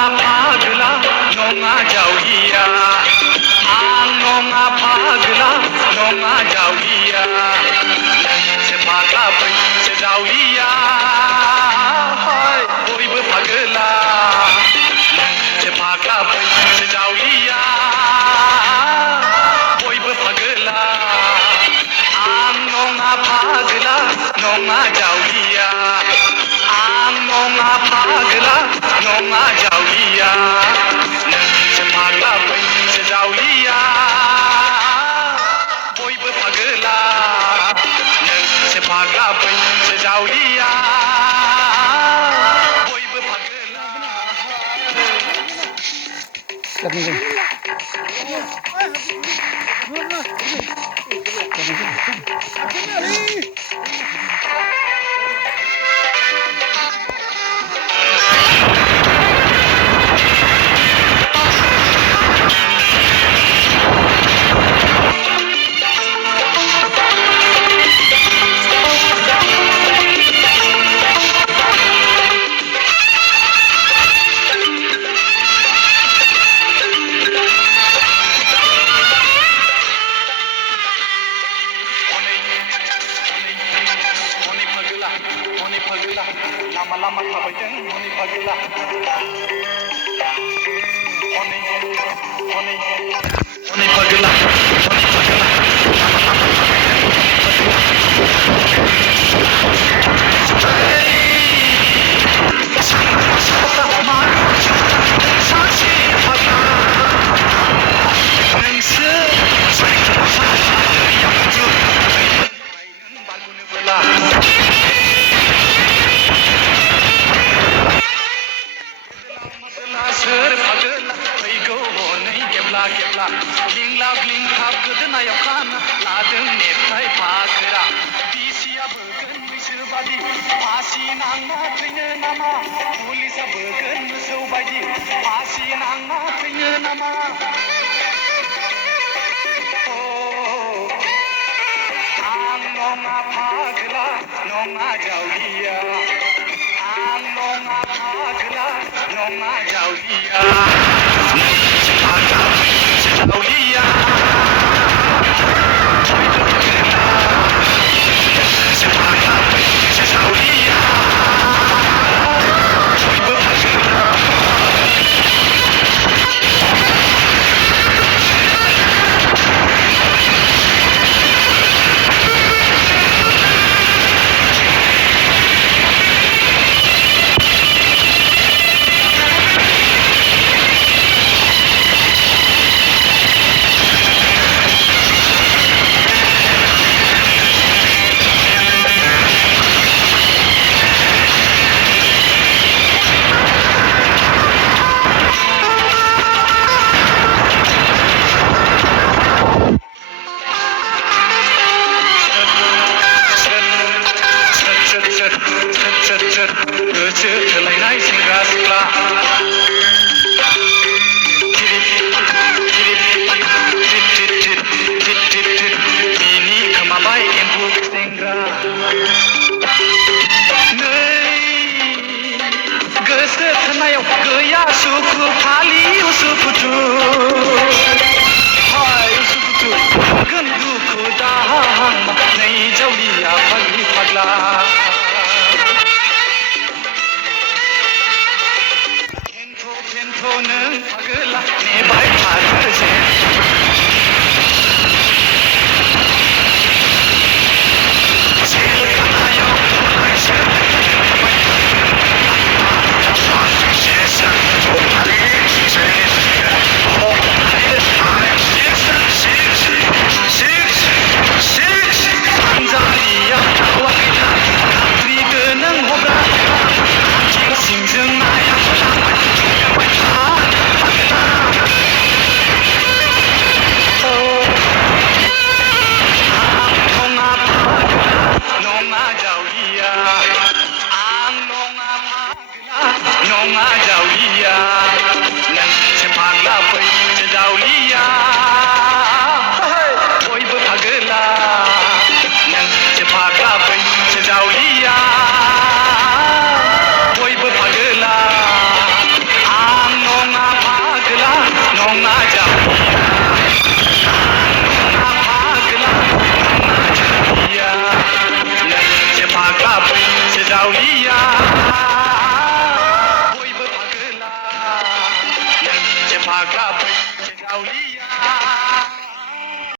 फाग्ला नङा जावलिया आं नङा फाग्ला नङा जावलिया नोंसो फाग्ला बैसो जावलिया बयबो फाग्ला नोंसो फाग्ला बैसो जावलिया बयबो फाग्ला आं नङा फाग्ला नङा जावलिया आं नङा फाग्ला नङा जावलिया नोंसो फाग्ला बैसो जावलिया बयबो फाग्ला नोंसो फाग्ला बैसो जावलिया बयबो फाग्ला lama lama थाबायदों हनै फाग्ला हनै फाग्ला सोर फाग्ला फैगौ हनै गेब्ला गेब्ला लिंला लिंथाब गोदोनायाव खाना लादों नेथाय फाग्ला बिसिया बोगोन मैसोबादि फासि नांना थैनो नामा पुलिसा बोगोन मोसौ बायदि फासि नांना थैनो नामा आं नङा फाग्ला नङा जावलिया आं नङा फाग्ला नङा जावलिया नोंसो फाग्ला बैसो जावलिया नोंसो फाग्ला बैसो जावलिया बयबो फाग्ला गोसो थोलायनाय सेंग्रा सिख्ला बिनि खोमाबाय एम्फौ सेंग्रा नै गोसो थोनायाव गैया सुखु फालि उसुखुथु हाय उसुखुथु गोन दुखु दाहां नै जावलिया फाग्लि फाग्ला नों फाग्ला नेबाय थानो जे nonga jaulia